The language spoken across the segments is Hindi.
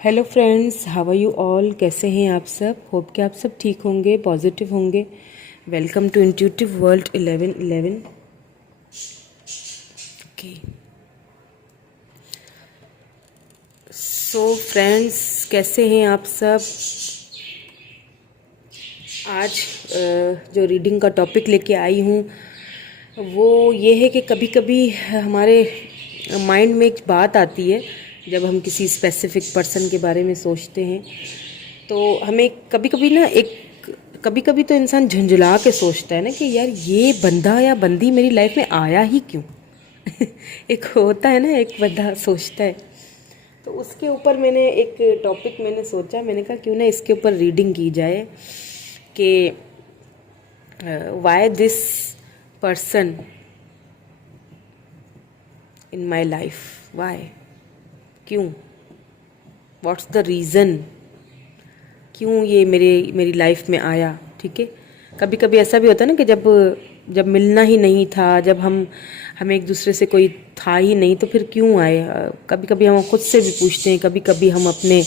Hello friends, how are you all. कैसे हैं आप सब। होप कि आप सब ठीक होंगे, पॉजिटिव होंगे। Welcome to intuitive world 1111। Okay, so friends, कैसे हैं आप सब। आज जो रीडिंग का टॉपिक लेके आई हूँ वो ये है कि कभी कभी हमारे माइंड में एक बात आती है जब हम किसी स्पेसिफिक पर्सन के बारे में सोचते हैं, तो हमें कभी कभी ना एक कभी कभी तो इंसान झुंझुला के सोचता है ना कि यार ये बंदा या बंदी मेरी लाइफ में आया ही क्यों। एक होता है ना, एक बंदा सोचता है। तो उसके ऊपर मैंने एक टॉपिक सोचा, मैंने कहा क्यों ना इसके ऊपर रीडिंग की जाए कि why this person in my life, why, क्यों, व्हाट्स द रीज़न, क्यों ये मेरी लाइफ में आया। ठीक है, कभी कभी ऐसा भी होता है ना कि जब जब मिलना ही नहीं था, जब हम एक दूसरे से कोई था ही नहीं, तो फिर क्यों आए। कभी कभी हम खुद से भी पूछते हैं, कभी कभी हम अपने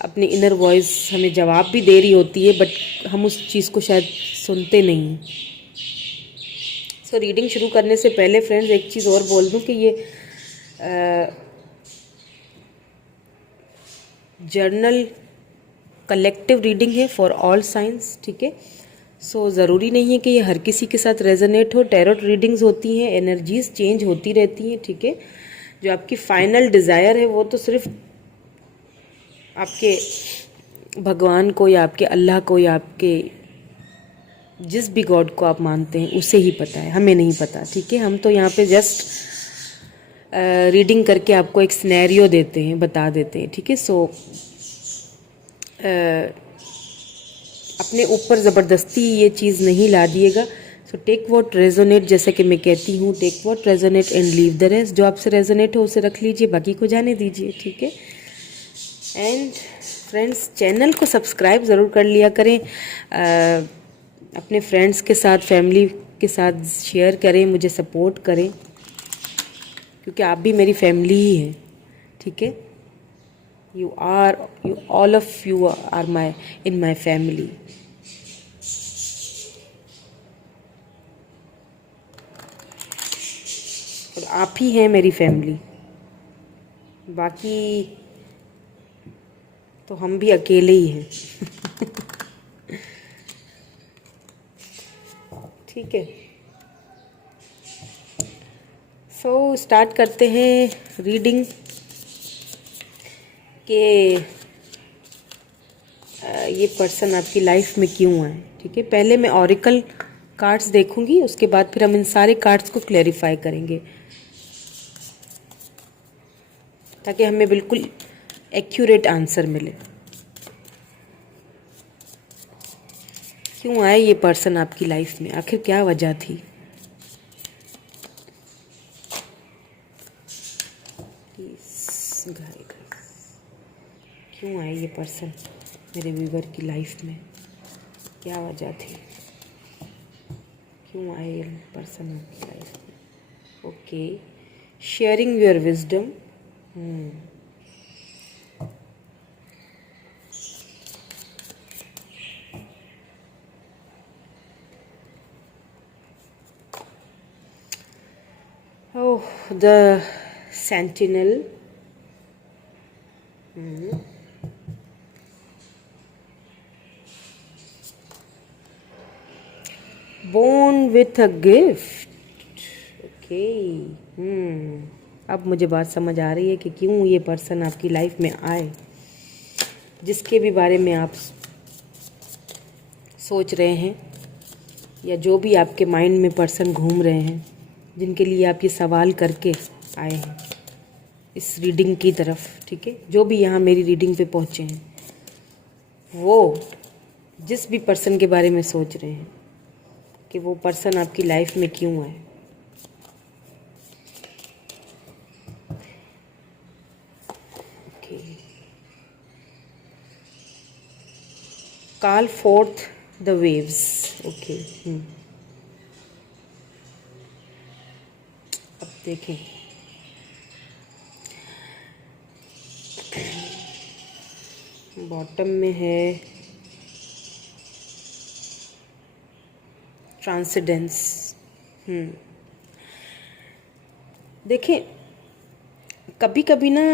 अपनी इनर वॉइस हमें जवाब भी दे रही होती है, बट हम उस चीज़ को शायद सुनते नहीं। सो रीडिंग शुरू करने से पहले फ्रेंड्स एक चीज़ और बोल दूं कि ये जर्नल कलेक्टिव रीडिंग है फॉर ऑल साइंस। ठीक है, सो ज़रूरी नहीं है कि ये हर किसी के साथ रेजोनेट हो। टैरोट रीडिंग्स होती हैं, एनर्जीज चेंज होती रहती हैं। ठीक है, जो आपकी फाइनल डिज़ायर है वो तो सिर्फ आपके भगवान को या आपके अल्लाह को या आपके जिस भी गॉड को आप मानते हैं उसे ही पता है, हमें नहीं पता। ठीक है, हम तो यहाँ पे जस्ट रीडिंग करके आपको एक सिनेरियो देते हैं, बता देते हैं। ठीक है, सो अपने ऊपर ज़बरदस्ती ये चीज़ नहीं ला दिएगा। सो टेक व्हाट रेजोनेट, जैसे कि मैं कहती हूँ, take what resonate and leave the rest. जो आपसे रेजोनेट हो उसे रख लीजिए, बाकी को जाने दीजिए। ठीक है, एंड फ्रेंड्स चैनल को सब्सक्राइब ज़रूर कर लिया करें, अपने फ्रेंड्स के साथ, फैमिली के साथ शेयर करें, मुझे सपोर्ट करें, क्योंकि आप भी मेरी फैमिली ही हैं। ठीक है, you all of you are in my family। और आप ही हैं मेरी फैमिली, बाकी तो हम भी अकेले ही हैं। ठीक है, सो स्टार्ट करते हैं रीडिंग कि ये पर्सन आपकी लाइफ में क्यों आए। ठीक है, पहले मैं ऑरिकल कार्ड्स देखूंगी, उसके बाद फिर हम इन सारे कार्ड्स को क्लैरिफाई करेंगे ताकि हमें बिल्कुल एक्यूरेट आंसर मिले। क्यों आए ये पर्सन आपकी लाइफ में, आखिर क्या वजह थी। क्यों आए ये पर्सन मेरे व्यूवर की लाइफ में, क्या वजह थी, क्यों आए ये पर्सन आपकी लाइफ में। Okay, sharing your wisdom. Oh, the Sentinel. Born with a gift. Okay. अब मुझे बात समझ आ रही है कि क्यों ये पर्सन आपकी लाइफ में आए, जिसके भी बारे में आप सोच रहे हैं, या जो भी आपके माइंड में पर्सन घूम रहे हैं, जिनके लिए आप ये सवाल करके आए हैं इस रीडिंग की तरफ। ठीक है, जो भी यहाँ मेरी रीडिंग पे पहुँचे हैं, वो जिस भी पर्सन के बारे में सोच रहे हैं कि वो पर्सन आपकी लाइफ में क्यों आए। Okay, call fourth the waves. Okay, अब देखें बॉटम में है ट्रांसेंडेंस। देखिए, कभी कभी ना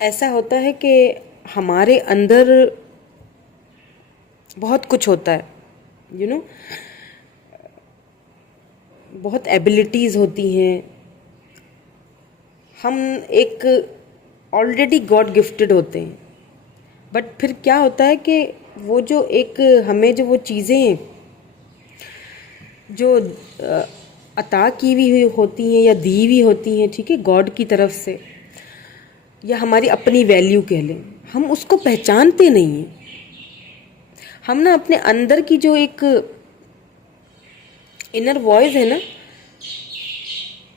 ऐसा होता है कि हमारे अंदर बहुत कुछ होता है, यू नो, बहुत एबिलिटीज़ होती हैं। हम एक ऑलरेडी गॉड गिफ्टेड होते हैं, बट फिर क्या होता है कि वो जो एक हमें जो वो चीज़ें जो अता की हुई होती हैं या दी हुई होती हैं, ठीक है, गॉड की तरफ से, या हमारी अपनी वैल्यू कह लें, हम उसको पहचानते नहीं हैं। हम ना अपने अंदर की जो एक इनर वॉइस है ना,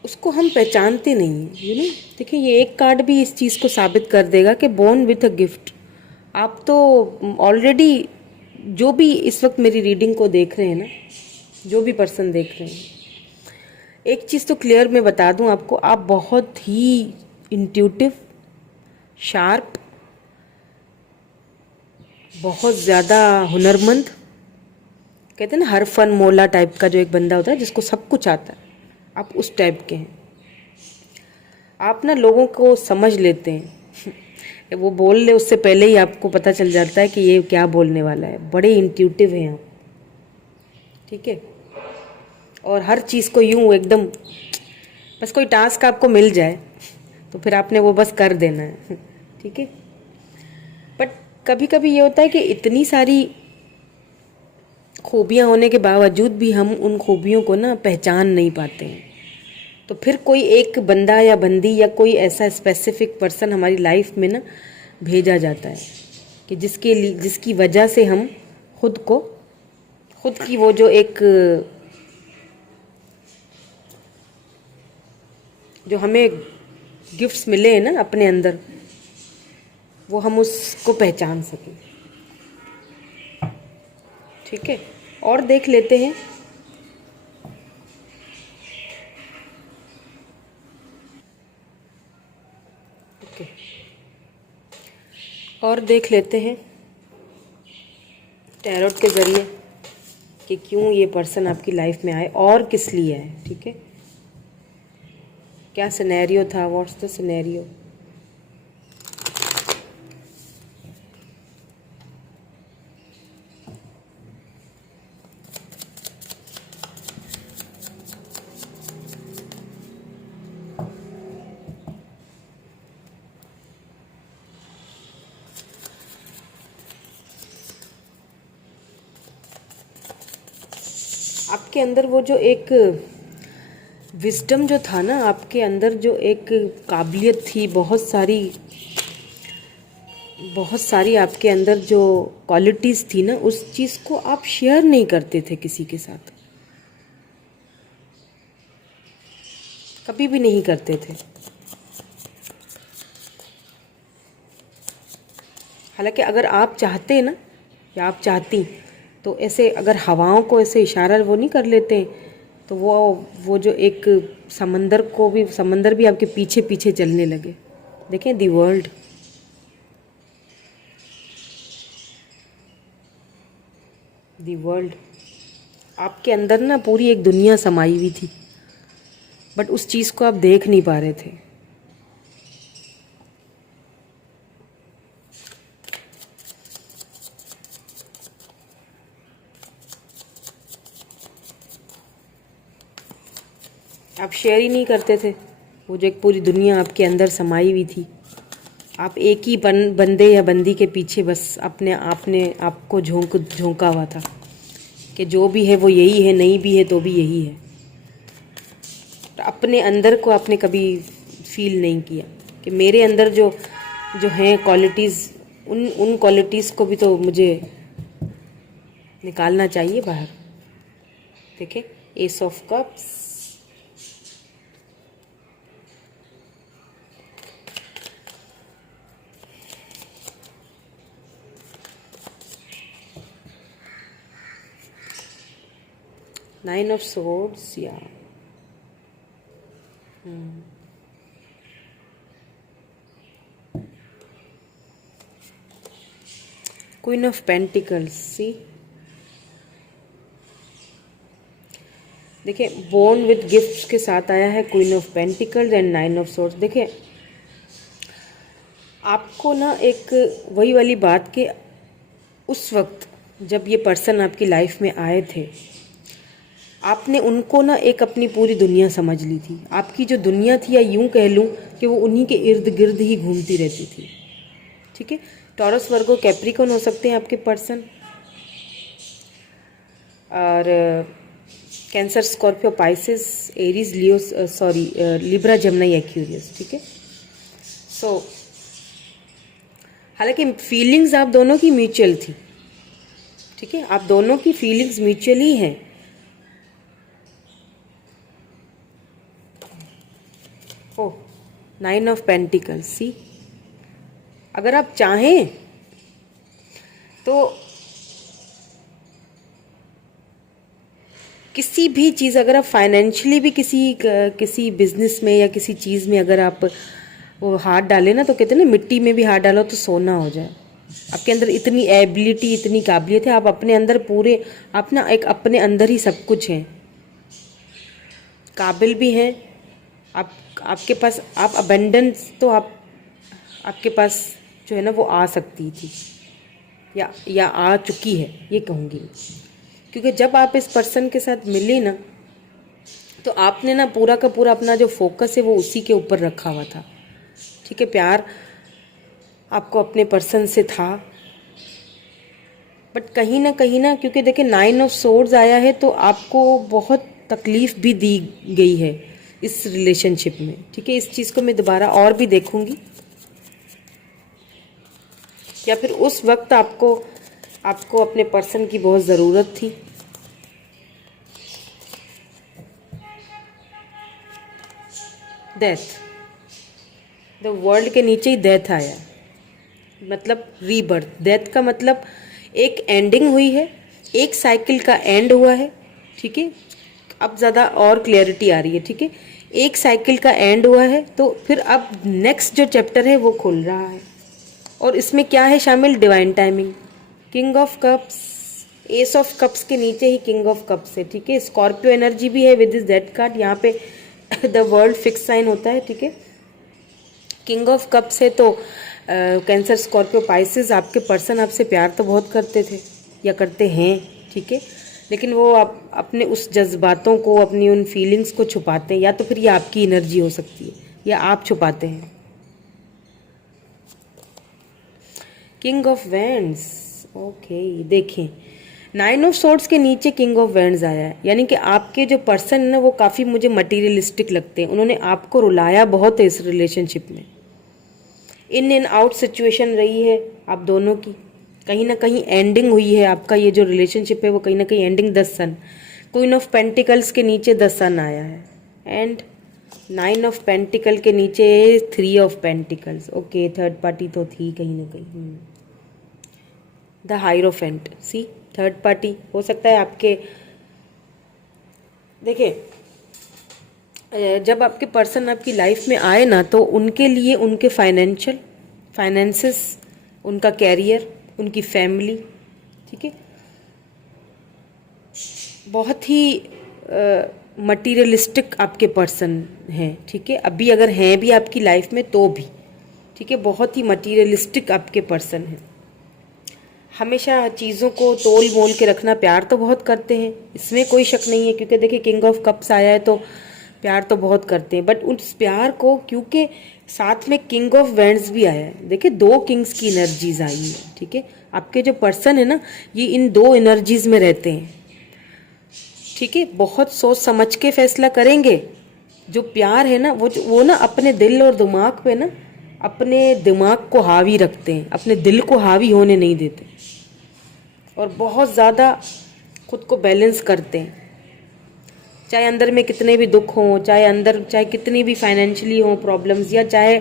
उसको हम पहचानते नहीं हैं, यू नो। देखिए, ये एक कार्ड भी इस चीज़ को साबित कर देगा कि बोर्न विथ अ गिफ्ट। आप तो ऑलरेडी, जो भी इस वक्त मेरी रीडिंग को देख रहे हैं ना, जो भी पर्सन देख रहे हैं, एक चीज़ तो क्लियर मैं बता दूं आपको, आप बहुत ही इंट्यूटिव, शार्प, बहुत ज़्यादा हुनरमंद, कहते हैं ना हर फन मोला टाइप का जो एक बंदा होता है जिसको सब कुछ आता है, आप उस टाइप के हैं। आप ना लोगों को समझ लेते हैं वो बोल ले उससे पहले ही आपको पता चल जाता है कि ये क्या बोलने वाला है। बड़े इंट्यूटिव हैं आप, ठीक है। और हर चीज़ को यूं एकदम, बस कोई टास्क आपको मिल जाए तो फिर आपने वो बस कर देना है, ठीक है। बट कभी कभी ये होता है कि इतनी सारी खूबियाँ होने के बावजूद भी हम उन खूबियों को ना पहचान नहीं पाते हैं। तो फिर कोई एक बंदा या बंदी या कोई ऐसा स्पेसिफिक पर्सन हमारी लाइफ में ना भेजा जाता है कि जिसकी वजह से हम खुद की वो जो एक, जो हमें गिफ्ट्स मिले हैं ना अपने अंदर, वो हम उसको पहचान सकें, ठीक है। और देख लेते हैं। ओके, और देख लेते हैं टैरोट के ज़रिए कि क्यों ये पर्सन आपकी लाइफ में आए और किस लिए आए, ठीक है। क्या सिनेरियो था, व्हाट्स द सिनेरियो। आपके अंदर वो जो एक विजडम जो था ना, आपके अंदर जो एक काबिलियत थी, बहुत सारी आपके अंदर जो क्वालिटीज़ थी ना, उस चीज़ को आप शेयर नहीं करते थे किसी के साथ, कभी भी नहीं करते थे। हालांकि अगर आप चाहते ना, या आप चाहती, तो ऐसे अगर हवाओं को ऐसे इशारा वो नहीं कर लेते, तो वो जो एक समंदर भी आपके पीछे पीछे चलने लगे। देखें, दी वर्ल्ड आपके अंदर ना पूरी एक दुनिया समाई हुई थी, बट उस चीज़ को आप देख नहीं पा रहे थे। आप शेयर ही नहीं करते थे वो जो एक पूरी दुनिया आपके अंदर समाई हुई थी। आप एक ही बंदे या बंदी के पीछे बस अपने आपको झोंका हुआ था कि जो भी है वो यही है, नहीं भी है तो भी यही है। तो अपने अंदर को आपने कभी फील नहीं किया कि मेरे अंदर जो जो हैं क्वालिटीज़, उन क्वालिटीज़ को भी तो मुझे निकालना चाहिए बाहर। देखें, S of cups, nine of swords, या क्वीन ऑफ पेंटिकल्स, सी देखिए बोर्न विद गिफ्ट्स के साथ आया है queen of pentacles and nine of swords. देखिए आपको ना एक वही वाली बात कि उस वक्त जब ये पर्सन आपकी लाइफ में आए थे, आपने उनको ना एक अपनी पूरी दुनिया समझ ली थी। आपकी जो दुनिया थी, या यूं कह लूँ कि वो उन्हीं के इर्द गिर्द ही घूमती रहती थी। ठीक है, टॉरस वर्गो कैप्रिकॉर्न हो सकते हैं आपके पर्सन, और cancer Scorpio Pisces Aries Leo Libra Gemini Aquarius. ठीक है, सो हालांकि फीलिंग्स आप दोनों की म्यूचुअल थी। ठीक है, आप दोनों की फीलिंग्स म्यूचुअल ही हैं। ओ नाइन ऑफ पेंटिकल्स, सी अगर आप चाहें तो किसी भी चीज़, अगर आप फाइनेंशियली भी किसी बिजनेस में या किसी चीज़ में अगर आप वो हाथ डालें ना, तो कहते हैं ना मिट्टी में भी हाथ डालो तो सोना हो जाए। आपके अंदर इतनी एबिलिटी, इतनी काबिलियत है, आप अपने अंदर पूरे, आप ना एक अपने अंदर ही सब कुछ हैं, काबिल भी हैं आपके पास, आप अबेंडेंस तो आपके पास जो है ना वो आ सकती थी, या आ चुकी है ये कहूँगी। क्योंकि जब आप इस पर्सन के साथ मिले ना, तो आपने ना पूरा का पूरा अपना जो फोकस है वो उसी के ऊपर रखा हुआ था। ठीक है, प्यार आपको अपने पर्सन से था, बट कहीं ना क्योंकि देखिए नाइन ऑफ सोर्ड्स आया है, तो आपको बहुत तकलीफ भी दी गई है इस रिलेशनशिप में। ठीक है, इस चीज़ को मैं दोबारा और भी देखूंगी, या फिर उस वक्त आपको अपने पर्सन की बहुत ज़रूरत थी। डेथ, द वर्ल्ड के नीचे ही डेथ आया, मतलब रीबर्थ। डेथ का मतलब एक एंडिंग हुई है, एक साइकिल का एंड हुआ है। ठीक है, अब ज़्यादा और क्लियरिटी आ रही है। ठीक है, एक साइकिल का एंड हुआ है, तो फिर अब नेक्स्ट जो चैप्टर है वो खुल रहा है। और इसमें क्या है शामिल? Divine timing, king of cups, S of cups के नीचे ही किंग ऑफ कप्स है। ठीक है, स्कॉर्पियो एनर्जी भी है विद दिस डेथ कार्ड। यहाँ पे द वर्ल्ड फिक्स साइन होता है। ठीक है, किंग ऑफ कप्स है, तो कैंसर स्कॉर्पियो पाइसिस, आपके पर्सन आपसे प्यार तो बहुत करते थे या करते हैं। ठीक है, लेकिन वो अपने उस जज्बातों को, अपनी उन फीलिंग्स को छुपाते हैं, या तो फिर ये आपकी एनर्जी हो सकती है या आप छुपाते हैं। किंग ऑफ वैंड्स, ओके, देखें नाइन ऑफ सोर्ड्स के नीचे किंग ऑफ वैंड्स आया है, यानी कि आपके जो पर्सन है ना वो काफ़ी मुझे मटीरियलिस्टिक लगते हैं। उन्होंने आपको रुलाया बहुत है इस रिलेशनशिप में, इन एंड आउट सिचुएशन रही है आप दोनों की, कहीं ना कहीं एंडिंग हुई है आपका ये जो रिलेशनशिप है वो कहीं ना कहीं ending. The sun, queen of pentacles के नीचे द सन आया है, एंड नाइन ऑफ पेंटिकल के नीचे three of pentacles. Okay, third party तो थी कहीं ना कहीं। The hierophant, see third party हो सकता है आपके। देखिए जब आपके पर्सन आपकी लाइफ में आए ना, तो उनके लिए उनके फाइनेंसेस, उनका कैरियर, उनकी फैमिली, ठीक है, बहुत ही मटीरियलिस्टिक आपके पर्सन हैं। ठीक है, अभी अगर हैं भी आपकी लाइफ में तो भी, ठीक है, बहुत ही मटीरियलिस्टिक आपके पर्सन हैं। हमेशा चीज़ों को तोल मोल के रखना, प्यार तो बहुत करते हैं, इसमें कोई शक नहीं है, क्योंकि देखिए किंग ऑफ कप्स आया है तो प्यार तो बहुत करते हैं, बट उस प्यार को, क्योंकि साथ में किंग ऑफ वैंड्स भी आया है, देखिए दो किंग्स की एनर्जीज आई है। ठीक है, आपके जो पर्सन है ना ये इन दो एनर्जीज में रहते हैं। ठीक है, बहुत सोच समझ के फैसला करेंगे। जो प्यार है ना वो ना अपने दिल और दिमाग पे ना, अपने दिमाग को हावी रखते हैं, अपने दिल को हावी होने नहीं देते, और बहुत ज़्यादा खुद को बैलेंस करते हैं। चाहे अंदर में कितने भी दुख हों, चाहे कितनी भी फाइनेंशियली हो प्रॉब्लम्स, या चाहे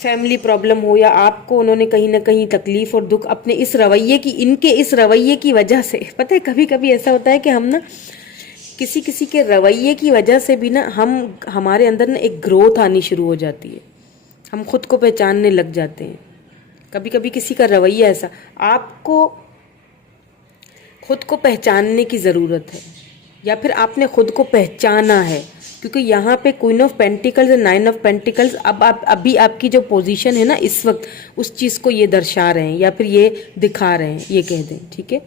फैमिली प्रॉब्लम हो, या आपको उन्होंने कहीं ना कहीं तकलीफ और दुख अपने इस रवैये की, इनके इस रवैये की वजह से, पता है कभी कभी ऐसा होता है कि हम ना किसी के रवैये की वजह से भी ना हमारे अंदर ना एक ग्रोथ आनी शुरू हो जाती है, हम खुद को पहचानने लग जाते हैं। कभी कभी किसी का रवैया ऐसा, आपको खुद को पहचानने की ज़रूरत है, या फिर आपने खुद को पहचाना है, क्योंकि यहाँ पे क्वीन ऑफ पेंटिकल्स और नाइन ऑफ पेंटिकल्स अब आप अभी आपकी जो पोजीशन है ना इस वक्त, उस चीज़ को ये दर्शा रहे हैं या फिर ये दिखा रहे हैं, ये कह दें, ठीक है।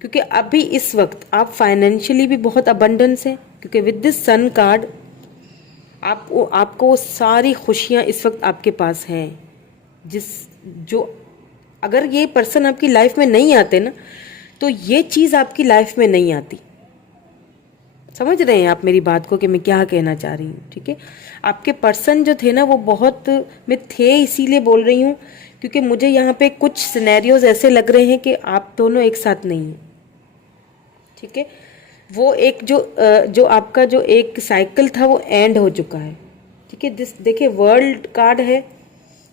क्योंकि अभी इस वक्त आप फाइनेंशियली भी बहुत अबंडेंस है, क्योंकि विद दिस सन कार्ड आपको वो सारी खुशियाँ इस वक्त आपके पास हैं, जो अगर ये पर्सन आपकी लाइफ में नहीं आते ना तो ये चीज़ आपकी लाइफ में नहीं आती। समझ रहे हैं आप मेरी बात को कि मैं क्या कहना चाह रही हूँ, ठीक है। आपके पर्सन जो थे ना वो बहुत में थे, इसीलिए बोल रही हूँ क्योंकि मुझे यहाँ पे कुछ सिनेरियोज ऐसे लग रहे हैं कि आप दोनों एक साथ नहीं हैं, ठीक है। वो एक जो आपका जो एक साइकिल था वो एंड हो चुका है, ठीक है। देखिए वर्ल्ड कार्ड है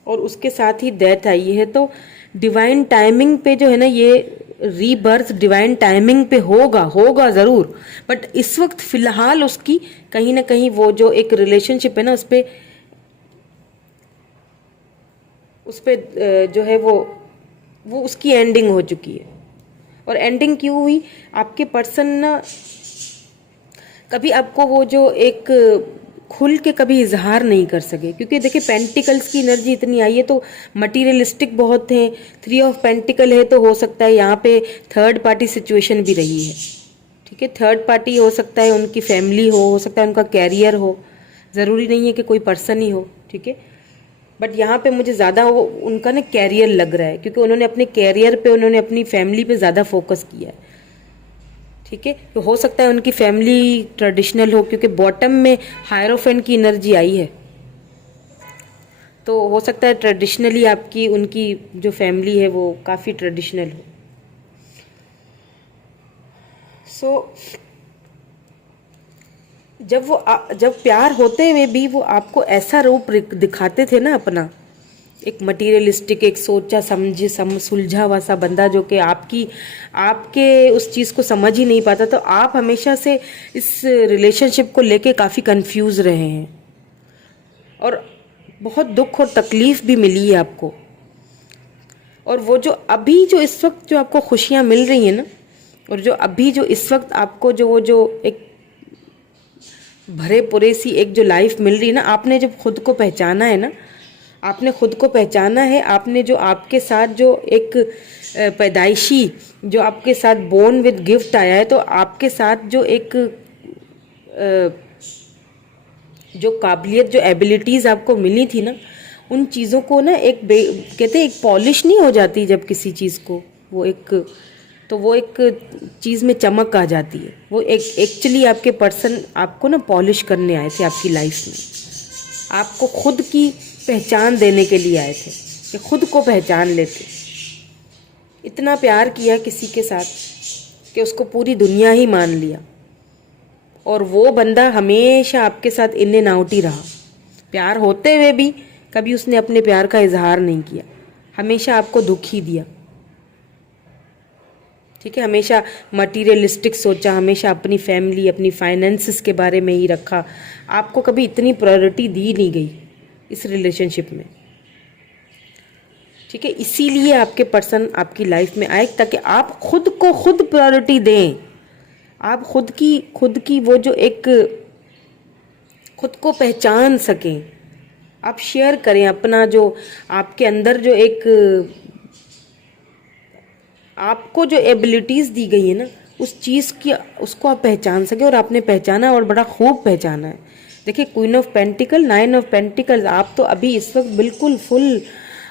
और उसके साथ ही डेथ आई है, तो डिवाइन टाइमिंग पे जो है ना ये रीबर्थ डिवाइन टाइमिंग पे होगा ज़रूर, बट इस वक्त फिलहाल उसकी कहीं ना कहीं वो जो एक रिलेशनशिप है ना उस पे जो है वो उसकी एंडिंग हो चुकी है। और एंडिंग क्यों हुई, आपके पर्सन ना कभी आपको वो जो एक खुल के कभी इजहार नहीं कर सके, क्योंकि देखिए पेंटिकल्स की एनर्जी इतनी आई है तो मटीरियलिस्टिक बहुत हैं। 3 ऑफ पेंटिकल है तो हो सकता है यहाँ पे थर्ड पार्टी सिचुएशन भी रही है, ठीक है। थर्ड पार्टी हो सकता है उनकी फैमिली हो सकता है उनका कैरियर हो, ज़रूरी नहीं है कि कोई पर्सन ही हो, ठीक है। बट यहाँ पे मुझे ज़्यादा वो उनका ना कैरियर लग रहा है, क्योंकि उन्होंने अपने कैरियर पे उन्होंने अपनी फैमिली पे ज़्यादा फोकस किया है, ठीक है। तो हो सकता है उनकी फैमिली ट्रेडिशनल हो, क्योंकि बॉटम में हायरोफेंट की एनर्जी आई है, तो हो सकता है ट्रेडिशनली आपकी उनकी जो फैमिली है वो काफ़ी ट्रेडिशनल हो। सो जब प्यार होते हुए भी वो आपको ऐसा रूप दिखाते थे ना अपना, एक मटीरियलिस्टिक, एक सोचा समझे सुलझा हुआ सा बंदा जो कि आपके उस चीज़ को समझ ही नहीं पाता, तो आप हमेशा से इस रिलेशनशिप को लेके काफ़ी कंफ्यूज रहे हैं और बहुत दुख और तकलीफ भी मिली है आपको। और वो जो अभी जो इस वक्त जो आपको खुशियाँ मिल रही हैं ना, और जो अभी जो इस वक्त आपको जो एक भरे पुरे सी एक जो लाइफ मिल रही है ना, आपने जब खुद को पहचाना है ना, आपने खुद को पहचाना है, आपने जो आपके साथ जो एक पैदाइशी जो आपके साथ बोर्न विद गिफ्ट आया है, तो आपके साथ जो एक जो काबिलियत जो एबिलिटीज़ आपको मिली थी ना, उन चीज़ों को ना कहते हैं एक पॉलिश नहीं हो जाती जब किसी चीज़ को वो एक चीज़ में चमक आ जाती है। वो एक एक्चुअली आपके पर्सन आपको ना पॉलिश करने आए थे आपकी लाइफ में, आपको खुद की पहचान देने के लिए आए थे कि खुद को पहचान लेते। इतना प्यार किया किसी के साथ कि उसको पूरी दुनिया ही मान लिया, और वो बंदा हमेशा आपके साथ इन एंड आउट ही रहा। प्यार होते हुए भी कभी उसने अपने प्यार का इजहार नहीं किया, हमेशा आपको दुख ही दिया, ठीक है। हमेशा मटीरियलिस्टिक सोचा, हमेशा अपनी फैमिली अपनी फाइनेंसेस के बारे में ही रखा, आपको कभी इतनी प्रायोरिटी दी नहीं गई इस रिलेशनशिप में, ठीक है। इसीलिए आपके पर्सन आपकी लाइफ में आए ताकि आप खुद को खुद प्रायोरिटी दें, आप खुद की वो जो एक खुद को पहचान सकें, आप शेयर करें अपना जो आपके अंदर जो एक आपको जो एबिलिटीज़ दी गई है ना, उस चीज़ की उसको आप पहचान सकें। और आपने पहचाना और बड़ा खूब पहचाना है। देखिए queen of pentacle, 9 of pentacle, आप तो अभी इस वक्त बिल्कुल फुल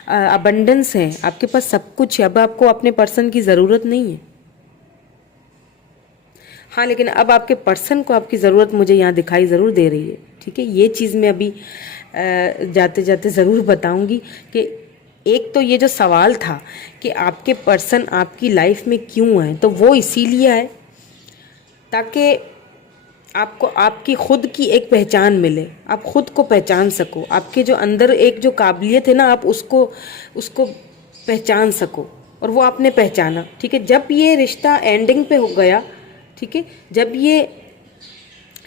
अबंडेंस है, आपके पास सब कुछ है, अब आपको अपने पर्सन की ज़रूरत नहीं है। हाँ, लेकिन अब आपके पर्सन को आपकी ज़रूरत मुझे यहाँ दिखाई ज़रूर दे रही है, ठीक है। ये चीज़ मैं अभी जाते जाते ज़रूर बताऊंगी कि एक तो ये जो सवाल था कि आपके पर्सन आपकी लाइफ में क्यों आए, तो वो इसीलिए आए ताकि आपको आपकी खुद की एक पहचान मिले, आप खुद को पहचान सको, आपके जो अंदर एक जो काबिलियत है ना, आप उसको पहचान सको, और वो आपने पहचाना, ठीक है। जब ये रिश्ता एंडिंग पे हो गया, ठीक है, जब ये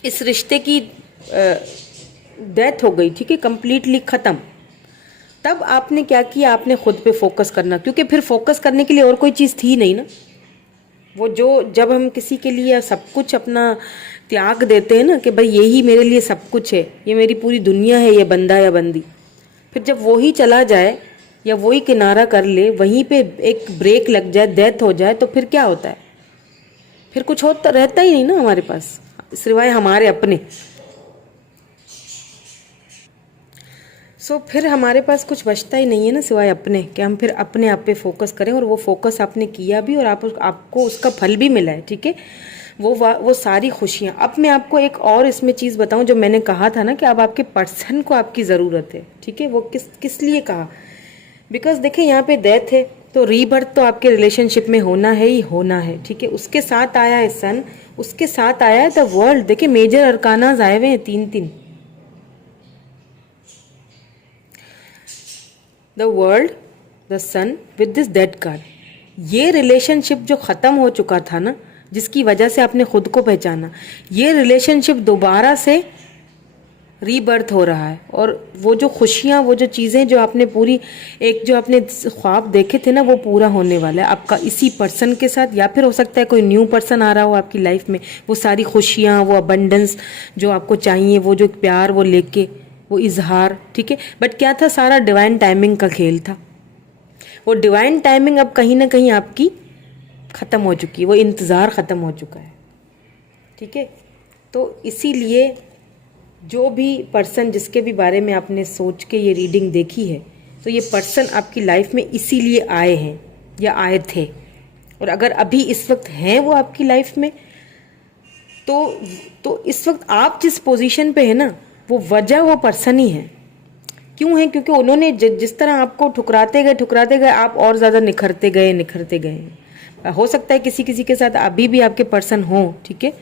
इस रिश्ते की डेथ हो गई, ठीक है, कंप्लीटली ख़त्म, तब आपने क्या किया, आपने खुद पे फोकस करना, क्योंकि फिर फोकस करने के लिए और कोई चीज़ थी नहीं ना। वो जो जब हम किसी के लिए सब कुछ अपना त्याग देते हैं ना कि भाई यही मेरे लिए सब कुछ है, ये मेरी पूरी दुनिया है, ये बंदा या बंदी, फिर जब वो ही चला जाए या वो ही किनारा कर ले, वहीं पे एक ब्रेक लग जाए, डेथ हो जाए, तो फिर क्या होता है? फिर कुछ होता रहता ही नहीं ना हमारे पास सिवाय हमारे अपने। फिर हमारे पास कुछ बचता ही नहीं है ना सिवाय अपने, कि हम फिर अपने आप पे फोकस करें। और वो फोकस आपने किया भी और आपको उसका फल भी मिला है, ठीक है। वो सारी खुशियाँ। अब मैं आपको एक और इसमें चीज़ बताऊं, जो मैंने कहा था ना कि अब आपके पर्सन को आपकी ज़रूरत है, ठीक है। वो किस लिए कहा? बिकॉज देखिए यहाँ पे डेथ है तो रीबर्थ तो आपके रिलेशनशिप में होना है ही होना है, ठीक है। उसके साथ आया है सन, उसके साथ आया है द वर्ल्ड। देखिए मेजर अरकानाज आए हुए हैं 3-3, the world, the sun with this dead card. ये रिलेशनशिप जो ख़त्म हो चुका था ना, जिसकी वजह से आपने खुद को पहचाना, ये रिलेशनशिप दोबारा से रीबर्थ हो रहा है। और वो जो खुशियाँ, वो जो चीज़ें जो आपने पूरी, एक जो आपने ख्वाब देखे थे ना, वो पूरा होने वाला है आपका इसी पर्सन के साथ। या फिर हो सकता है कोई न्यू पर्सन आ रहा हो आपकी लाइफ में, वो सारी खुशियाँ, वो अबंडेंस जो आपको चाहिए, वो जो प्यार वो लेके, वो इजहार, ठीक है। बट क्या था, सारा डिवाइन टाइमिंग का खेल था। वो डिवाइन टाइमिंग अब कहीं ना कहीं आपकी ख़त्म हो चुकी है, वो इंतज़ार ख़त्म हो चुका है, ठीक है। तो इसीलिए जो भी पर्सन, जिसके भी बारे में आपने सोच के ये रीडिंग देखी है, तो ये पर्सन आपकी लाइफ में इसीलिए आए हैं या आए थे। और अगर अभी इस वक्त हैं वो आपकी लाइफ में, तो इस वक्त आप जिस पोजीशन पे है ना, वो वजह वो पर्सन ही है। क्यों है? क्योंकि उन्होंने जिस तरह आपको ठुकराते गए, आप और ज़्यादा निखरते गए। हो सकता है किसी किसी के साथ अभी भी आपके पर्सन हो, ठीक है।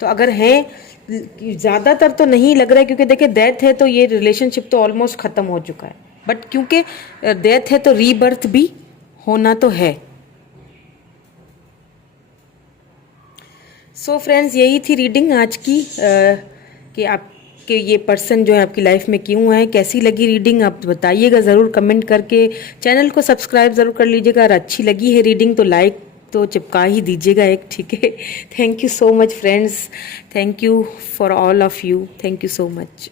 तो अगर हैं, ज़्यादातर तो नहीं लग रहा है, क्योंकि देखिए डेथ है तो ये रिलेशनशिप तो ऑलमोस्ट ख़त्म हो चुका है। बट क्योंकि डेथ है तो रीबर्थ भी होना तो है। सो फ्रेंड्स, यही थी रीडिंग आज की, कि आपके ये पर्सन जो है आपकी लाइफ में क्यों है। कैसी लगी रीडिंग आप बताइएगा ज़रूर कमेंट करके। चैनल को सब्सक्राइब ज़रूर कर लीजिएगा। अगर अच्छी लगी है रीडिंग तो लाइक तो चिपका ही दीजिएगा एक, ठीक है। Thank you so much friends, thank you for all of you, thank you so much.